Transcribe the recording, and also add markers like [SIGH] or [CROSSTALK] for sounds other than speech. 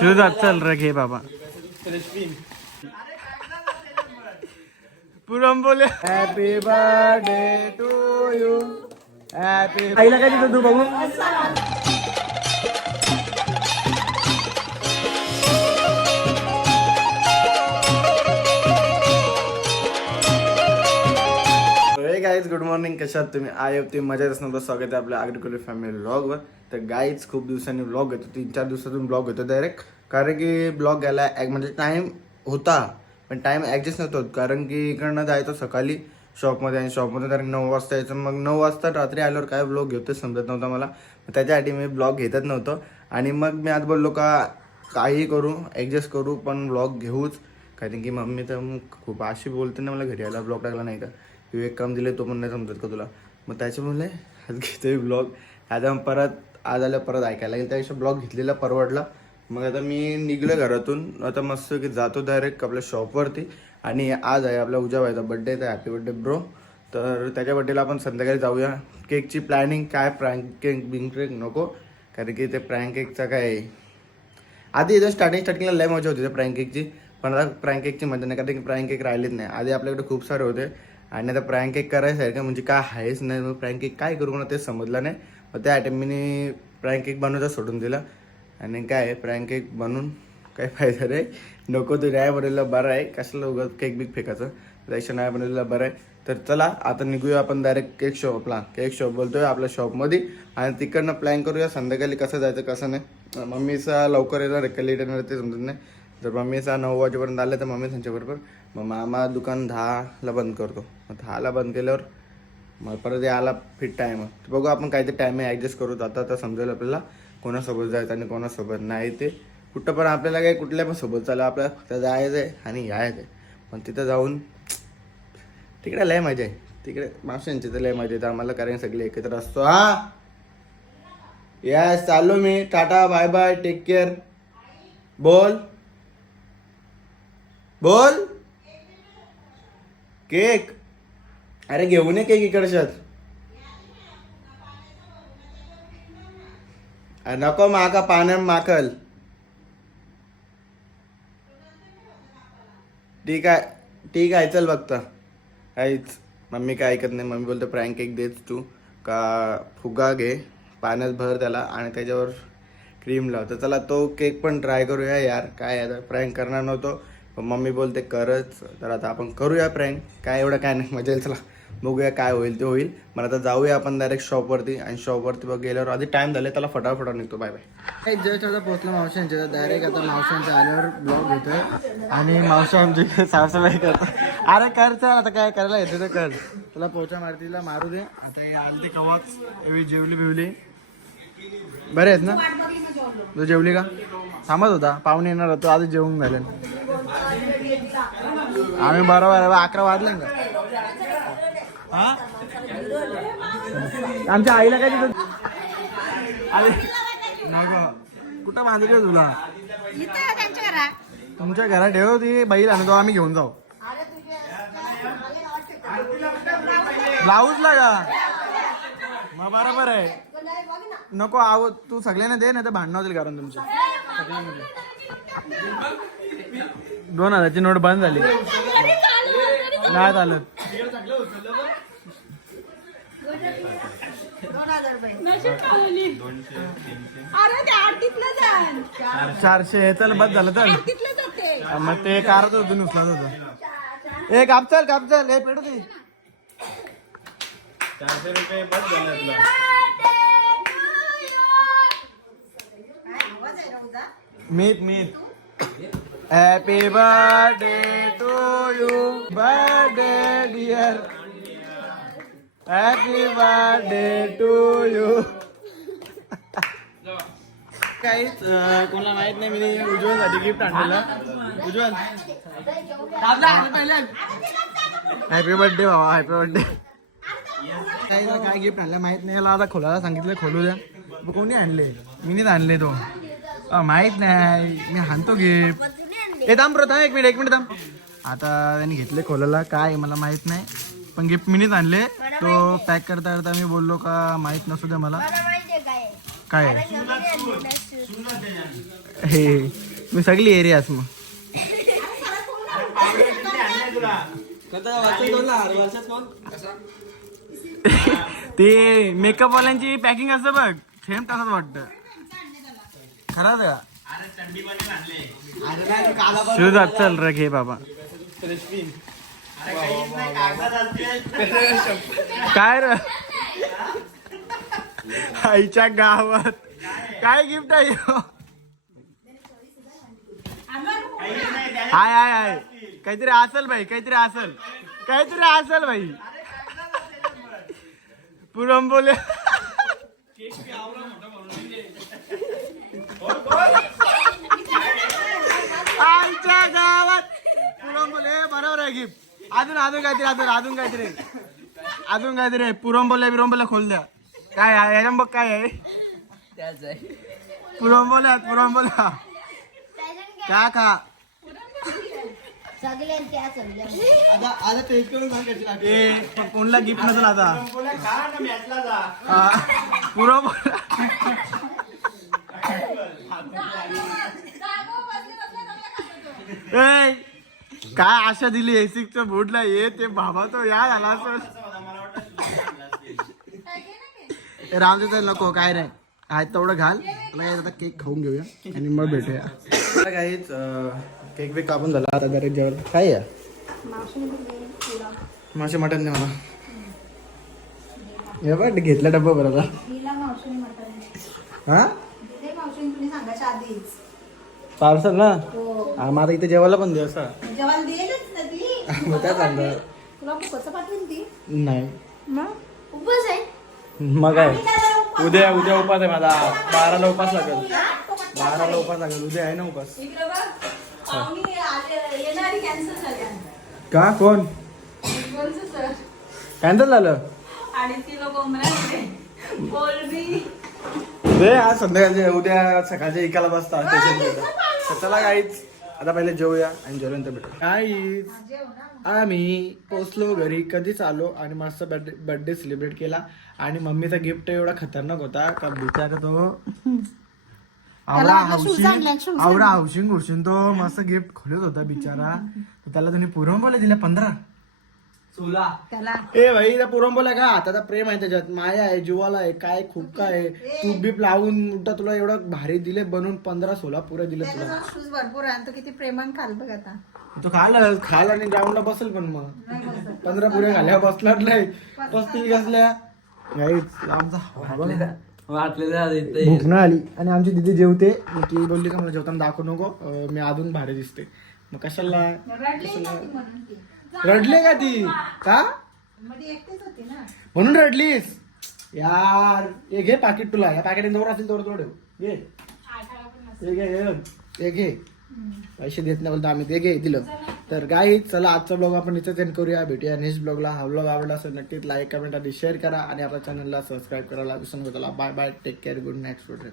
शिवजात चल रे घे बाबा. पुरम बोले. Happy birthday to you happy आईला काय दिलं तू बघू गुड मॉर्निंग कशात तुम्ही? आय होप तुम्ही मजा असणार स्वागत आहे आपल्या आग्रिकल्चर फॅमिली ब्लॉगवर तर गाईच खूप दिवसांनी ब्लॉग येतो तीन चार दिवसातून ब्लॉग येतो डायरेक्ट कारण की ब्लॉग घ्यायला ॲक- म्हणजे टाईम होता पण टाईम ॲडजस्ट नव्हतो कारण की इकडनं जायचं सकाळी शॉपमध्ये आणि शॉपमध्ये डायरेक्ट नऊ वाजता यायचं. मग नऊ वाजता रात्री आल्यावर काय ब्लॉग घेतो समजत नव्हता मला. त्याच्यासाठी मी ब्लॉग घेतच नव्हतो. आणि मग मी आज बोललो का काही करू ॲडजस्ट करू पण ब्लॉग घेऊच. कारण की मम्मी तर मग खूप अशी बोलते ना मला घरी यायला ब्लॉग टाकला नाही का? तू एक काम दिले तो पण नाही समजत का तुला? मग त्याच्यामुळे आज घेतोय ब्लॉग. आता मग परत आज आल्या परत ऐकायला लागेल. त्यापेक्षा ब्लॉग घेतलेला परवडला. मग आता मी निघलं घरातून. आता मस्त की जातो डायरेक्ट आपल्या शॉपवरती आणि आज आहे आपल्या उजा व्हायचा बड्डे तर हॅपी बड्डे ब्रो तर त्याच्या बड्डेला आपण संध्याकाळी जाऊया. केकची प्लॅनिंग काय? प्रँक केक बिंग केक नको. कारण की ते प्रँक केकचा काय? आधी इथं स्टार्टिंग स्टार्टिंगला लय मजा होती त्या प्रँक केकची पण आता प्रँक केकची मजा नाही कारण की प्रँक केक राहिलीच नाही. आधी आपल्याकडे खूप सारे होते. आणि आता प्रँक आहे करायसारखं म्हणजे काय आहेच नाही. मग प्रँक एक काय करू? मला ते समजलं नाही. मग त्या मी प्रँक केक बनवता सोडून दिला. आणि काय प्रँक केक बनवून काय फायदा नाही नको तू नाही बनवलेलं बरं आहे. कशाला उगाच केक बिक फेकायचं? त्यापेक्षा नाही बनवलेलं बरं आहे. तर चला आता निघूया आपण डायरेक्ट केक शॉपला केक शॉप बोलतोय आपल्या शॉपमध्ये आणि तिकडनं प्लॅन करूया संध्याकाळी कसं जायचं कसं नाही. मम्मीचा लवकर येणार का लेट येणार ते समजत नाही. जर मम्मीचा नऊ वाजेपर्यंत आलं तर मम्मी त्यांच्याबरोबर मग मामा दुकान दहाला बंद करतो. मग दहाला बंद केल्यावर मग परत यायला फिट टाईम बघू आपण काहीतरी टाईम ॲडजस्ट करू. आता आता समजेल आपल्याला कोणासोबत जायचं आणि कोणासोबत नाही ते. कुठं पण आपल्याला काही कुठल्या पण सोबत चालू आपल्याला फक्त जायचं आहे आणि यायचं आहे. पण तिथं जाऊन तिकडे लय मजा आहे. तिकडे मावशांची तर लय मजा येते आम्हाला कारण सगळे एकत्र असतो. हा. यस चालू मी. Tata bye bye take care बोल. बोल. केक? अरे घेऊन ये केक इकडच्यात. अरे नको माका पाण्या माकल. ठीक आहे ठीक आहे चल बघता काहीच मम्मी काय ऐकत नाही. मम्मी बोलतो प्रँक केक देच तू. का फुगा घे. पाण्यात भर त्याला आणि त्याच्यावर क्रीम लाव. तर चला तो केक पण ट्राय करूया यार. काय आता? प्रँक करणार नव्हतो. पण मम्मी बोलते करच. तर आता आपण करूया प्रँक काय एवढं काय नाही. मजा येईल. चला बघूया काय होईल ते होईल. मला आता जाऊया आपण डायरेक्ट शॉपवरती आणि शॉपवरती बघ गेल्यावर आधी टाइम झाले त्याला फटाफट निघतो. बाय बाय जस्ट आता पोहोचलो मावशांच्या डायरेक्ट आता मावशांच्या आल्यावर ब्लॉग घेतोय. आणि मावशा आमची साफसफाई करतो. अरे कर चल आता काय करायला येते तर कर. तुला पोचा मारतीला मारू दे. आता हे आलते कवाच एवढी जेवली बिवली. बरे आहेत ना? तू जेवली का? थांबत होता. पाहुणे येणार होतो. आधी जेवून झाले. आम्ही बरोबर अकरा वाजले का आमच्या आईला काय तिथं? कुठं बांधली तुला? तुमच्या घरात ठेव ती बैल आणतो आम्ही घेऊन जाऊ. ब्लाऊज का? मग बरोबर आहे. नको आव तू सगळ्यांना दे ना तर भांडणं होतील कारण तुमच्या सगळ्यांना. दोन हजारची नोट बंद झाली. नाही आलं. चारशे चल बस झालं तर. मग ते कारच होतं उचलाच होतं. ए कापचाल कापचाल. ए पेटू दे. चारशे रुपये बस झालं तुला. Meet Meet happy birthday to you birthday dear happy birthday to you काहीच कोणाला माहीत नाही मी उज्ज्वलसाठी गिफ्ट आणलेलं. उज्ज्वल. हॅपी बर्थडे बाबा हॅपी बर्थडे काही काय गिफ्ट आणलं माहीत नाही याला आता खोलायला सांगितलं खोलू द्या. मग कोणी आणले? मीनीच आणले तो. माहीत नाही मी आणतो गिफ्ट हे दाम ब्रो थांब एक मिनिट एक मिनिट थांब आता त्यांनी घेतले खोलायला काय मला माहीत नाही. पण गिफ्ट मीनीच आणले. तो पॅक करता करता मी बोललो का माहीत नसू दे मला. काय आहे? हे मी सगळी एरियास मग. ते मेकअप वाल्यांची पॅकिंग असतं बघ. सेम तसंच वाटतं. खरंच का? शिवजात चल रे घे बाबा. काय रे? आईच्या गावात. काय गिफ्ट आहे ह्यो? हाय हाय हाय. काहीतरी असल भाई काहीतरी असल. काहीतरी असल भाई पुरंबोले आईच्या गावात पुरंबोले बरोबर आहे गिफ्ट अजून अजून काहीतरी अजून अजून काहीतरी. अजून काहीतरी. आहे. पुरंबोले बिरंबोले खोल द्या. काय आहे? याच्या बघ काय आहे. पुरंबोल्या पुरंबोल्या का का? कोणला गिफ्ट नसेल आता? पुरंबोला ए काय आशा दिली एसिकच्या बोर्डला ये ते बाबा तो या झाला असं. रामचे नको काय नाही. आहे तेवढं घाल. आता केक खाऊन घेऊया आणि मग भेटूया. काहीच केक बी कापून झाला. आता डायरेक्ट जेवण. काय आहे? मासे मटन नाही मला हे बघ घेतला डब्बा बरं हा? पार्सल ना? हो मग आता इथे जेवायला पण दे असं. जेवण देईलच ना ती. [LAUGHS] मग त्या चांगलं तुला कसं पाठवून ती. नाही. मग? उपवास आहे. मग काय? काय उपवास उद्या उद्या उपास आहे माझा. बाराला उपास लागेल. बाराला उपास लागेल. उद्या आहे ना उपास? इकडे बघ. पाहुणी आले येणारी कॅन्सल झाली का? कोण? कॅन्सल झालं? आज संध्याकाळचे उद्या सकाळच्या एकाला बसता स्टेशन चला काहीच आता पहिले जेवूया आणि जेवल्यानंतर भेटू काहीच आम्ही पोचलो घरी कधीच आलो आणि मस्त बर्थडे बर्थडे सेलिब्रेट केला. आणि मम्मीचा गिफ्ट एवढा खतरनाक होता का बिचारा तो आवडा हाऊसिंग आवडा हाऊसिंग हुशिंग तो मस्त गिफ्ट खोलत होता बिचारा. तर त्याला तुम्ही पुरवून दिल्या पंधरा. त्याला. ए भाई त्या पुरंबोला का आता प्रेम आहे त्याच्यात. माया आहे जीवाला आहे काय खूप काय आहे तूप बीप लावून उलटा तुला एवढं भारी दिले बनवून पंधरा सोळा पुरे दिले तुला. शूज भरपूर आहे आणि तो किती प्रेमान खाल बघ आता. तो खाल खाल आणि ग्राउंडला बसेल पण मग. पंधरा पुऱ्या घाल्या बसणार नाही. पस्तीस घासल्या. गाईच आमचा भूक ना आली. आणि आमची दिदी जेवते. मग ती बोलली का मला जेवताना दाखवू नको. मी अजून भारी दिसते. मग कशाला? रडली का ती? का? मध्ये एकटीच होती ना. म्हणून रडलीस? यार हे घे पाकिट तुला. या पाकिट जवळ असेल तेवढं तेवढं घे हे घे हे बघ. घे. पैसे देत नाही बोलतो आम्ही. ते घे दिलं. तर गाई चला आजचा ब्लॉग आपण इथेच एंड करूया. भेटूया नेक्स्ट ब्लॉगला हा ब्लॉग आवडला असेल नक्कीच लाईक कमेंट आणि शेअर करा. आणि आपल्या चॅनलला सबस्क्राईब करायला विसरू नका. चला bye bye take care good night student